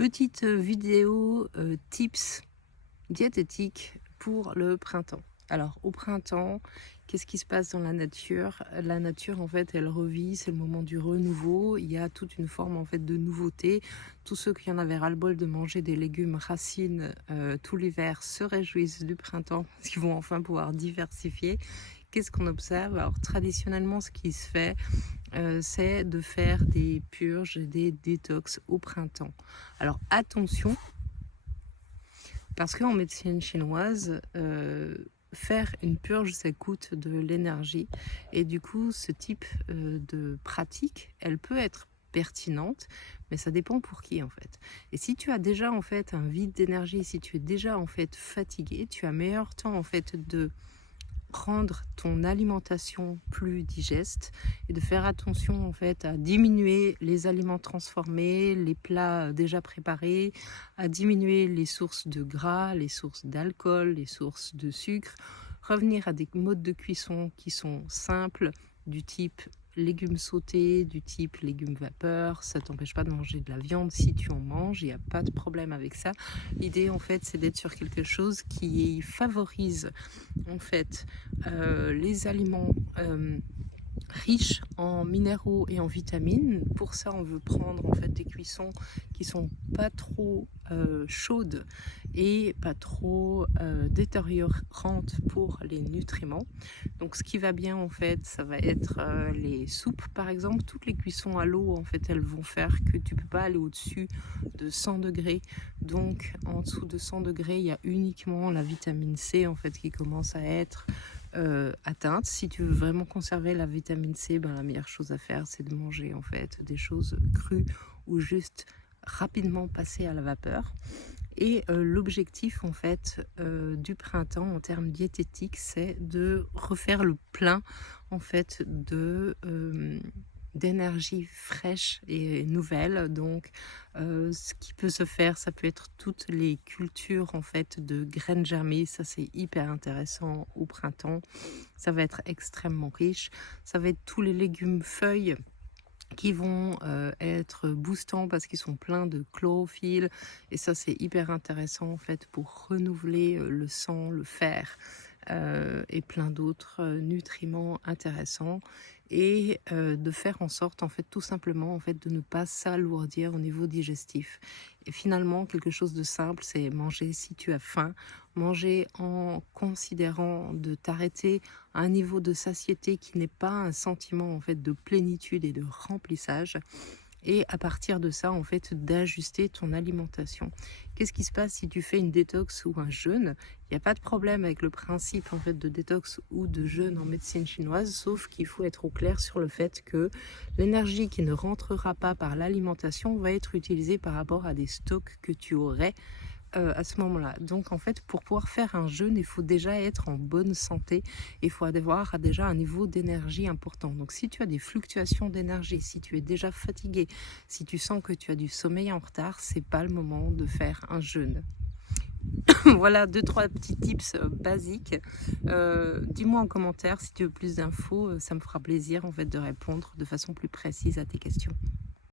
Petite vidéo tips diététiques pour le printemps. Alors au printemps, qu'est-ce qui se passe dans la nature? La nature en fait elle revit, c'est le moment du renouveau, il y a toute une forme en fait de nouveauté. Tous ceux qui en avaient ras-le-bol de manger des légumes racines tout l'hiver se réjouissent du printemps parce qu'ils vont enfin pouvoir diversifier. Qu'est-ce qu'on observe? Alors traditionnellement ce qui se fait, c'est de faire des purges et des détox au printemps. Alors attention, parce qu'en médecine chinoise, faire une purge, ça coûte de l'énergie. Et du coup, ce type de pratique, elle peut être pertinente, mais ça dépend pour qui en fait. Et si tu as déjà en fait un vide d'énergie, si tu es déjà en fait fatigué, tu as meilleur temps en fait de rendre ton alimentation plus digeste et de faire attention en fait à diminuer les aliments transformés, les plats déjà préparés, à diminuer les sources de gras, les sources d'alcool, les sources de sucre, revenir à des modes de cuisson qui sont simples, du type légumes sautés, du type légumes vapeur. Ça t'empêche pas de manger de la viande si tu en manges, il n'y a pas de problème avec ça. L'idée en fait c'est d'être sur quelque chose qui favorise en fait les aliments riches en minéraux et en vitamines. Pour ça, on veut prendre en fait des cuissons qui sont pas trop chaudes et pas trop détériorantes pour les nutriments. Donc, ce qui va bien en fait, ça va être les soupes, par exemple. Toutes les cuissons à l'eau, en fait, elles vont faire que tu peux pas aller au-dessus de 100 degrés. Donc, en dessous de 100 degrés, il y a uniquement la vitamine C en fait qui commence à être atteinte. Si tu veux vraiment conserver la vitamine C, ben, la meilleure chose à faire, c'est de manger en fait des choses crues ou juste rapidement passer à la vapeur. Et l'objectif en fait du printemps en termes diététiques, c'est de refaire le plein en fait de d'énergie fraîche et nouvelle. Donc ce qui peut se faire, ça peut être toutes les cultures en fait de graines germées. Ça c'est hyper intéressant au printemps, ça va être extrêmement riche. Ça va être tous les légumes feuilles qui vont être boostants parce qu'ils sont pleins de chlorophylle, et ça c'est hyper intéressant en fait pour renouveler le sang, le fer et plein d'autres nutriments intéressants, et de faire en sorte en fait tout simplement en fait de ne pas s'alourdir au niveau digestif. Et finalement quelque chose de simple, c'est manger si tu as faim, manger en considérant de t'arrêter à un niveau de satiété qui n'est pas un sentiment en fait de plénitude et de remplissage, et à partir de ça en fait d'ajuster ton alimentation. Qu'est-ce qui se passe si tu fais une détox ou un jeûne? Il n'y a pas de problème avec le principe en fait de détox ou de jeûne en médecine chinoise, sauf qu'il faut être au clair sur le fait que l'énergie qui ne rentrera pas par l'alimentation va être utilisée par rapport à des stocks que tu aurais à ce moment-là. Donc en fait, pour pouvoir faire un jeûne, il faut déjà être en bonne santé, il faut avoir déjà un niveau d'énergie important. Donc si tu as des fluctuations d'énergie, si tu es déjà fatigué, si tu sens que tu as du sommeil en retard, c'est pas le moment de faire un jeûne. Voilà 2-3 petits tips basiques. Dis-moi en commentaire si tu veux plus d'infos, ça me fera plaisir en fait de répondre de façon plus précise à tes questions.